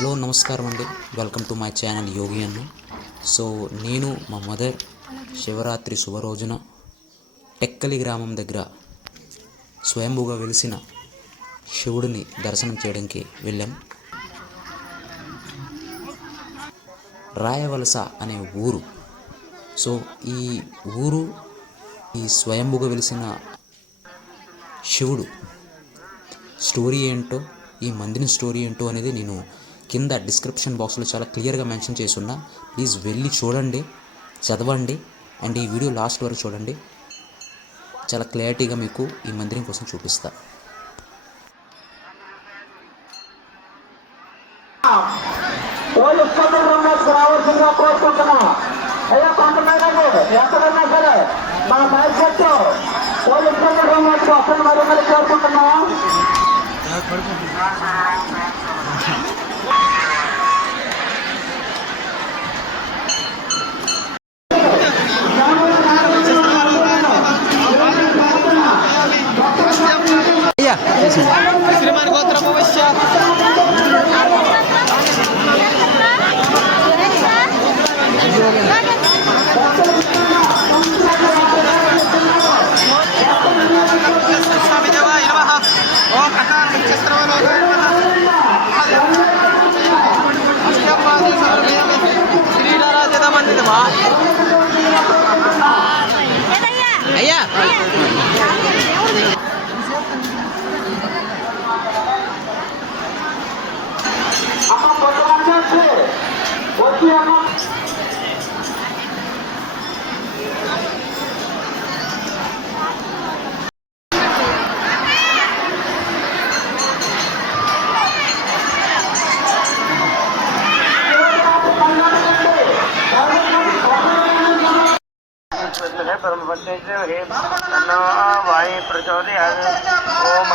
Hello నమస్కారం అండి. Welcome to my channel యోగి అన్న. సో నేను మా మదర్ శివరాత్రి శుభరోజున టెక్కలి గ్రామం దగ్గర స్వయంభూగా వెలిసిన శివుడిని దర్శనం చేయడానికి వెళ్ళాం. రాయవలస అనే ఊరు. సో ఈ స్వయంభూగా వెలిసిన శివుడు స్టోరీ ఏంటో, ఈ మందిరం స్టోరీ ఏంటో అనేది నేను కింద డిస్క్రిప్షన్ బాక్స్లో చాలా క్లియర్గా మెన్షన్ చేసి ఉన్నా. ప్లీజ్ వెళ్ళి చూడండి, చదవండి, అండ్ ఈ వీడియో లాస్ట్ వరకు చూడండి. చాలా క్లారిటీగా మీకు ఈ మందిరం కోసం చూపిస్తా. श्रीमान गोत्र भविष्य स्वामी देवाय नमः। ओम अकाल अय्या परम वाणी प्रचोदयात् ओम